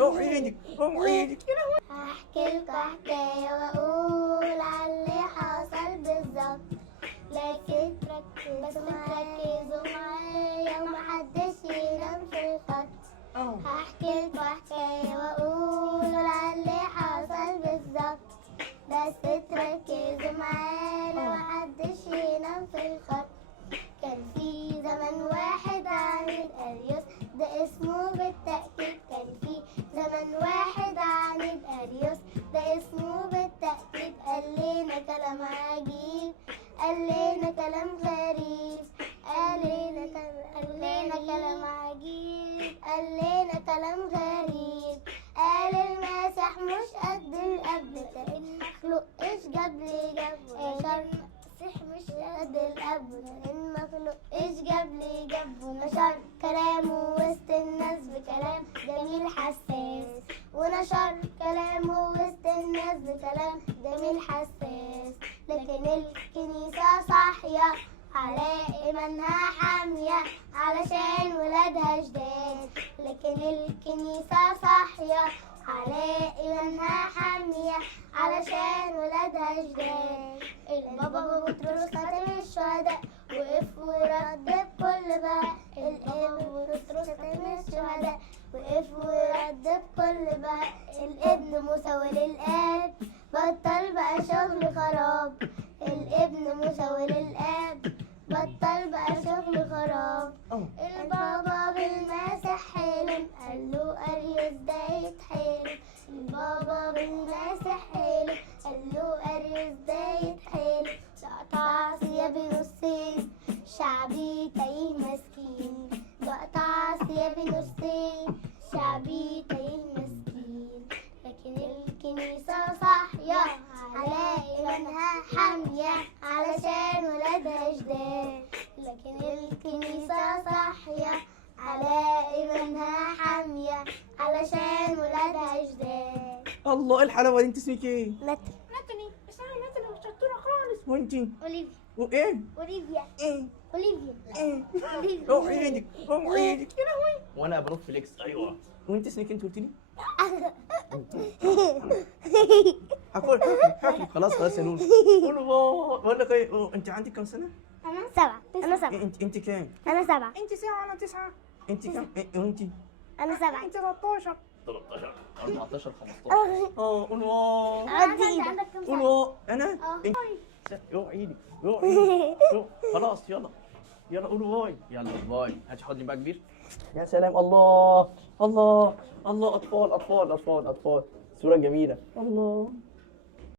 اوعي ايدك اوعي ايدك. هحكي لكم حكاية وأقول على اللي حصل بالظبط، لكن تركزوا معايا ومحدش ينام في الخط. هحكي لكم حكاية وأقول على اللي حصل بالظبط، بس تركزوا معانا ومحدش ينام في الخط. كان في زمن واحد عنيد أريوس، ده اسمه بالتأكيد. كان في زمن واحد عنيد أريوس، ده اسمه بالتأكيد. قال لنا كلام عجيب، قال لنا كلام غريب، قال لنا كلام عجيب، قال لنا كلام غريب. قال المسيح مش قد الأب، كأن مخلوق إيش جاب لي جابه. المسيح مش قد الأب، كأن مخلوق إيش جاب لي جابه. نشر كلامه وسط الناس بكلام جميل حساس، ونشر كلامه وسط الناس بكلام جميل حساس. لكن الكنيسة صاحية على إيمانها حامية علشان ولادها جداد. لكن الكنيسة صاحية على إيمانها حامية علشان ولادها جداد. البابا بطرس خاتم الشهداء وقف ورد بكل بهاء. الابن بطرس خاتم الشهداء وقف ورد بكل بهاء. الابن مساوي للآب بطل بقى شغل خراب. الابن مساوي للآب بطل بقى شغل خراب. البابا بالمسيح حلم، قال له أريوس ده يتحلم. البابا بالمسيح حلم، قال له أريوس ده يتحلم. تقطع ثيابي نصين شعبي تايه مسكين، تقطع ثيابي نصين شعبي تايه مسكين. لكن الكنيسة صاحية على إيمانها حامية علشان ولادها جداد. لكن الكنيسة صاحية على إيمانها حامية علشان ولادها جداد. الله ايه الحلاوه دي. انت اسمك ايه؟ ناتالي، اسمها ناتالي وشطورة خالص. وانتي؟ أوليفيا. وايه؟ أوليفيا. ايه؟ أوليفيا. ايه؟ أوليفيا. اوعي ايدك اوعي ايدك. يا لهوي. وانا بروح فليكس. ايوه. وانت اسمك انت قلت لي؟ حكي خلاص يا لولو. قولوا بقول لك ايه، انت عندك كم سنه؟ أنا 7. أنا 7. انت كام؟ أنا 7. انت 7 وانا 9. انت كام؟ وانت؟ أنا 7. انت 13. 13 14 15. قولوا عندي عندك كم سنة؟ قولوا انا؟ اوعي ايدك اوعي ايدك. خلاص يلا يلا قولوا باي. يلا باي. هاتي حضني بقى كبير. يا سلام. الله الله الله. اطفال اطفال اطفال اطفال. صورة جميلة. الله.